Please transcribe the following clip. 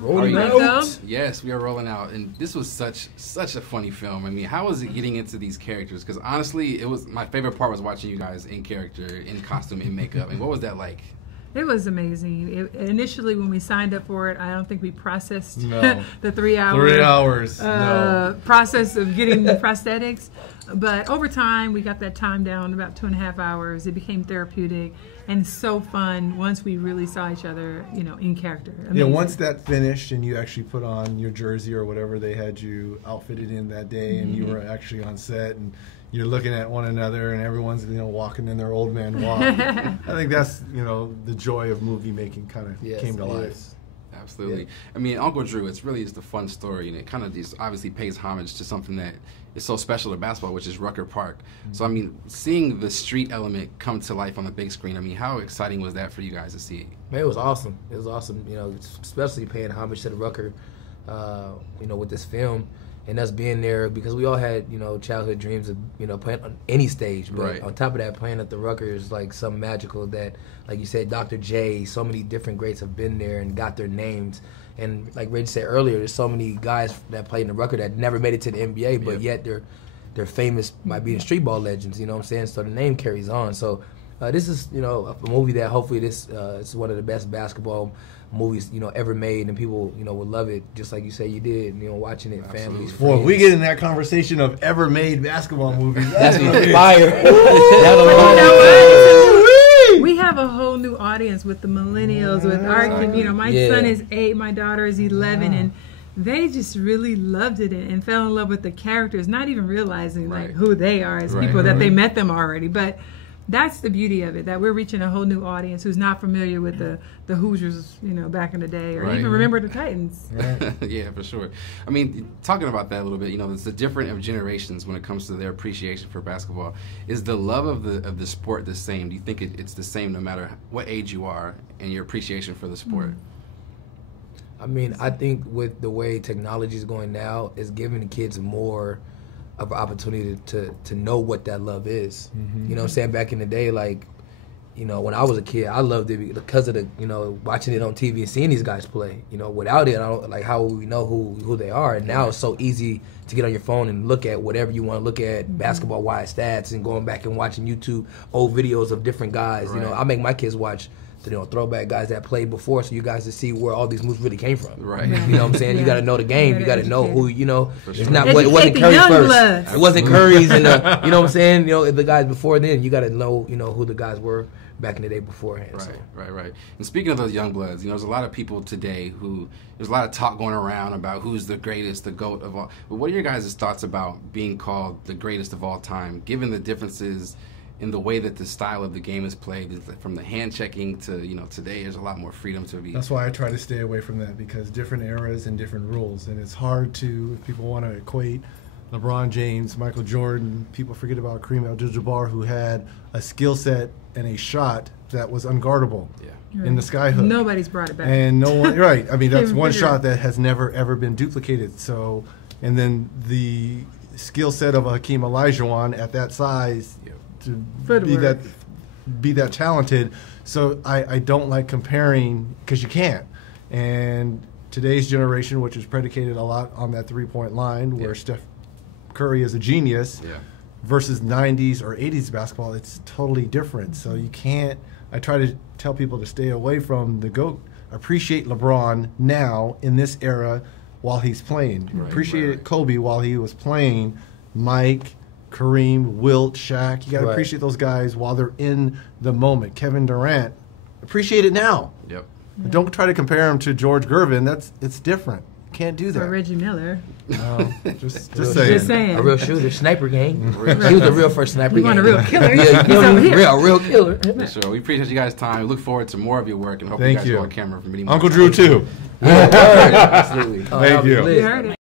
Rolling out. Yes, we are rolling out, and this was such a funny film. I mean, how was it getting into these characters? Because honestly, it was my favorite part was watching you guys in character, in costume, in makeup. And what was that like? It was amazing. Initially, when we signed up for it, I don't think we processed the 3 hours. Process of getting the prosthetics. But over time, we got that time down about 2.5 hours. It became therapeutic and so fun once we really saw each other, in character. Amazing. Yeah, once that finished and you actually put on your jersey or whatever they had you outfitted in that day, and you were actually on set and you're looking at one another and everyone's walking in their old man walk. I think that's the joy of movie making kind of came to life. Absolutely. Yeah. I mean, Uncle Drew, it's really just a fun story, and it kind of just obviously pays homage to something that is so special to basketball, which is Rucker Park. So, I mean, seeing the street element come to life on the big screen, I mean, how exciting was that for you guys to see? Man, it was awesome. It was awesome, especially paying homage to the Rucker, with this film. And us being there, because we all had, childhood dreams of, playing on any stage. But on top of that, playing at the Rucker is like something magical that, like you said, Dr. J, so many different greats have been there and got their names. And like Reggie said earlier, there's so many guys that played in the Rucker that never made it to the NBA, but yet they're famous by being street ball legends, you know what I'm saying? So the name carries on. So this is, a movie that hopefully this is one of the best basketball movies ever made, and people will love it just like you say you did, watching it. Families, boy, if we get in that conversation of ever made basketball movies, that's fire. We have a whole new audience with the millennials, with our my son is 8, my daughter is 11, and they just really loved it and fell in love with the characters, not even realizing like who they are as people that they met them already. But that's the beauty of it, that we're reaching a whole new audience who's not familiar with the Hoosiers, back in the day, or even remember the Titans. Yeah, for sure. I mean, talking about that a little bit, it's the different of generations when it comes to their appreciation for basketball. Is the love of the sport the same? Do you think it's the same no matter what age you are and your appreciation for the sport? I mean, I think with the way technology is going now, it's giving the kids more of an opportunity to know what that love is. You know what I'm saying? Back in the day, like, when I was a kid, I loved it because of the, watching it on TV and seeing these guys play. Without it, I don't, like, how would we know who they are? And now it's so easy to get on your phone and look at whatever you want to look at, basketball-wise stats, and going back and watching YouTube old videos of different guys. I make my kids watch throwback guys that played before, so you guys to see where all these moves really came from. Right. You know what I'm saying? You got to know the game. You got to know who, It's not what it wasn't Curry's first. It wasn't Curry's and you know what I'm saying? The guys before then, you got to know, who the guys were back in the day beforehand. Right. And speaking of those young bloods, there's a lot of people today there's a lot of talk going around about who's the greatest, the GOAT of all. But what are your guys' thoughts about being called the greatest of all time, given the differences in the way that the style of the game is played, from the hand checking to, today there's a lot more freedom to be. That's why I try to stay away from that, because different eras and different rules. And it's hard to, if people want to equate LeBron James, Michael Jordan, people forget about Kareem Abdul-Jabbar, who had a skill set and a shot that was unguardable in the sky hook. Nobody's brought it back. And no one, I mean, that's one shot that has never, ever been duplicated. So, and then the skill set of Hakeem Olajuwon at that size, to be that talented. So I don't like comparing, because you can't. And today's generation, which is predicated a lot on that three-point line, where Steph Curry is a genius, versus 90s or 80s basketball, it's totally different. So you can't, I try to tell people to stay away from the GOAT. Appreciate LeBron now in this era while he's playing. Appreciate Kobe while he was playing, Mike, Kareem, Wilt, Shaq. You got to appreciate those guys while they're in the moment. Kevin Durant, appreciate it now. But don't try to compare him to George Gervin. It's different. Can't do that. Or Reggie Miller. Just saying. A real shooter, sniper gang. He was the real first sniper gang. You want a real killer? Real killer. For sure. We appreciate you guys' time. We look forward to more of your work, and hope you guys go on camera for many more. Uncle Drew too. Absolutely. Thank you.